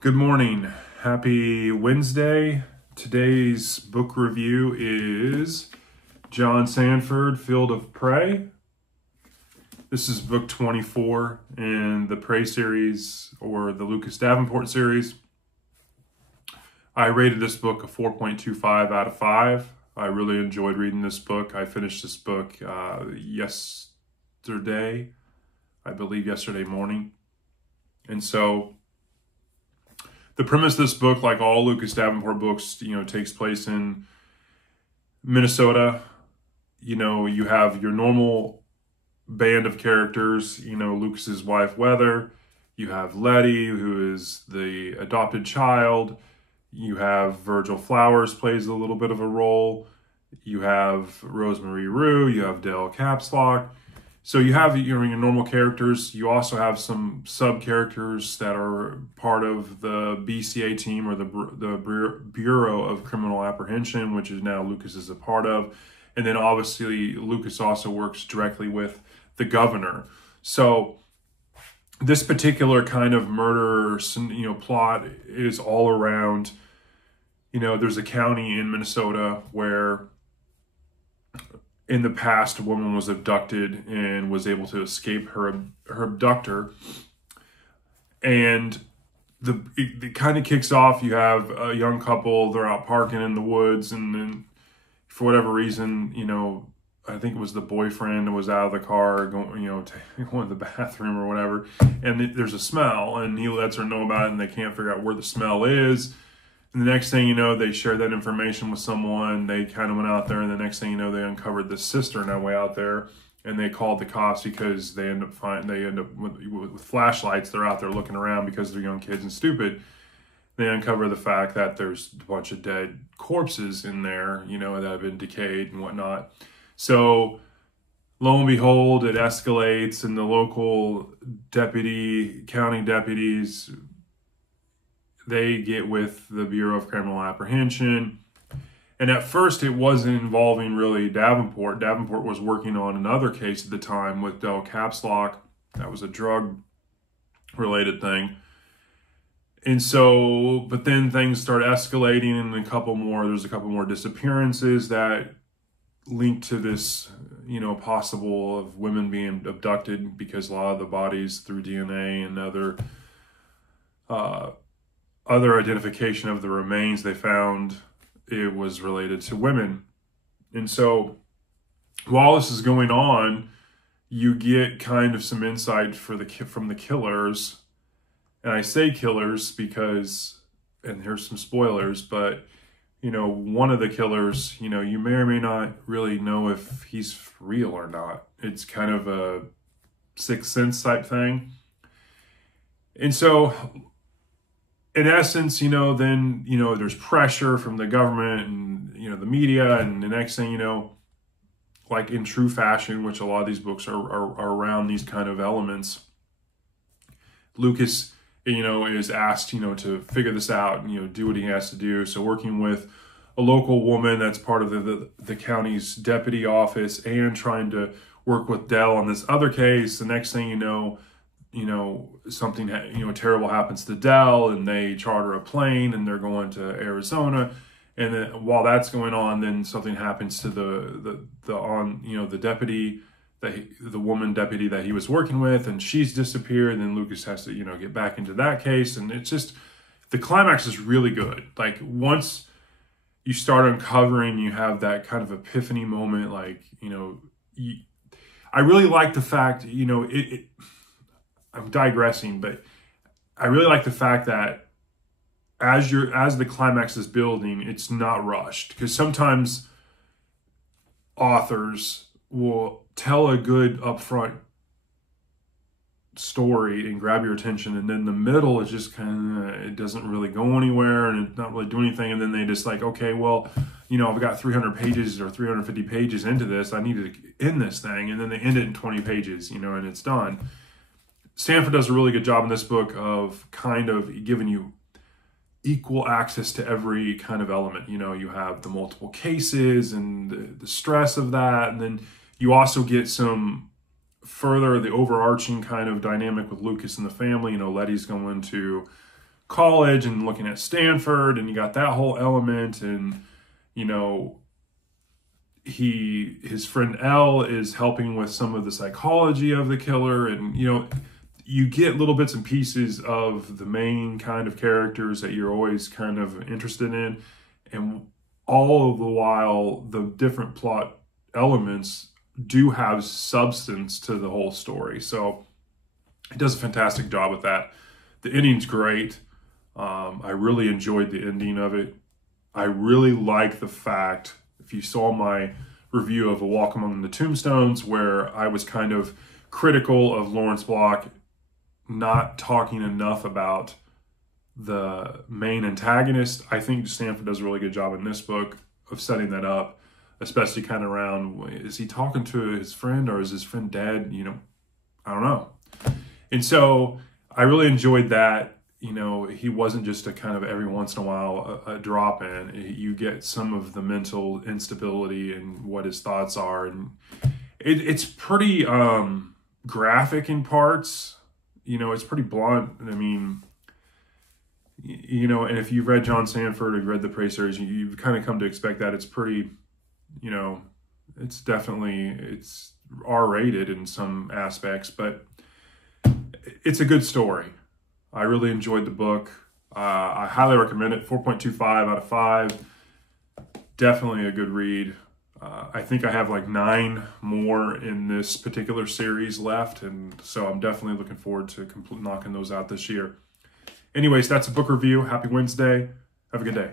Good morning. Happy Wednesday. Today's book review is John Sandford, Field of Prey. This is book 24 in the Prey series, or the Lucas Davenport series. I rated this book a 4.25 out of 5. I really enjoyed reading this book. I finished this book yesterday, I believe yesterday morning. And so the premise of this book, like all Lucas Davenport books, takes place in Minnesota. You have your normal band of characters, Lucas's wife, Weather. You have Letty, who is the adopted child. You have Virgil Flowers plays a little bit of a role. You have Rosemary Rue. You have Dell Capslock. So you have your normal characters. You also have some sub-characters that are part of the BCA team, or the Bureau of Criminal Apprehension, which is now Lucas is a part of. And then obviously Lucas also works directly with the governor. So this particular kind of murder, plot is all around, there's a county in Minnesota where in the past, a woman was abducted and was able to escape her abductor. And it kind of kicks off. You have a young couple, they're out parking in the woods, and then for whatever reason, I think it was the boyfriend was out of the car going to the bathroom or whatever, and there's a smell, and he lets her know about it, and they can't figure out where the smell is. And the next thing you know, they shared that information with someone. They kind of went out there, and the next thing you know, they uncovered the cistern that way out there, and they called the cops because they end up with flashlights. They're out there looking around because they're young kids and stupid. They uncover the fact that there's a bunch of dead corpses in there, that have been decayed and whatnot. So lo and behold, it escalates, and the local county deputies, they get with the Bureau of Criminal Apprehension. And at first, it wasn't involving really Davenport. Davenport was working on another case at the time with Dell Capslock. That was a drug-related thing. And so, but then things start escalating, and there's a couple more disappearances that link to this, possible of women being abducted, because a lot of the bodies through DNA and other identification of the remains they found, it was related to women. And so while this is going on, you get kind of some insight from the killers. And I say killers because, and here's some spoilers, but one of the killers, you may or may not really know if he's real or not. It's kind of a sixth sense type thing. And so in essence, then, there's pressure from the government and, the media, and the next thing like in true fashion, which a lot of these books are around these kind of elements, Lucas, is asked, to figure this out and, do what he has to do. So working with a local woman that's part of the county's deputy office, and trying to work with Dell on this other case, the next thing something terrible happens to Dell, and they charter a plane and they're going to Arizona. And then while that's going on, then something happens to the deputy, the woman deputy that he was working with, and she's disappeared. And then Lucas has to get back into that case, and it's just, the climax is really good. Like once you start uncovering, you have that kind of epiphany moment. Like I really like the fact I'm digressing, but I really like the fact that as the climax is building, it's not rushed, because sometimes authors will tell a good upfront story and grab your attention, and then the middle is just kind of, it doesn't really go anywhere, and it's not really doing anything, and then they just like, okay, well, I've got 300 pages or 350 pages into this, I need to end this thing, and then they end it in 20 pages, and it's done. Sandford does a really good job in this book of kind of giving you equal access to every kind of element. You have the multiple cases and the stress of that, and then you also get some further the overarching kind of dynamic with Lucas and the family. Letty's going to college and looking at Stanford, and you got that whole element, and you know, his friend Elle is helping with some of the psychology of the killer, and you know, you get little bits and pieces of the main kind of characters that you're always kind of interested in, and all of the while the different plot elements do have substance to the whole story. So it does a fantastic job with that. The ending's great. I really enjoyed the ending of it. I really like the fact, if you saw my review of A Walk Among the Tombstones, where I was kind of critical of Lawrence Block not talking enough about the main antagonist, I think Sandford does a really good job in this book of setting that up, especially kind of around, is he talking to his friend or is his friend dead? You know, I don't know. And so I really enjoyed that. You know, he wasn't just a kind of every once in a while a drop in. You get some of the mental instability and what his thoughts are. And it's pretty graphic in parts. You know, it's pretty blunt. I mean, you know, and if you've read John Sandford or you've read the Prey series, you've kind of come to expect that. It's pretty, you know, it's R-rated in some aspects, but it's a good story. I really enjoyed the book. I highly recommend it. 4.25 out of 5. Definitely a good read. I think I have like 9 more in this particular series left, and so I'm definitely looking forward to knocking those out this year. Anyways, that's a book review. Happy Wednesday. Have a good day.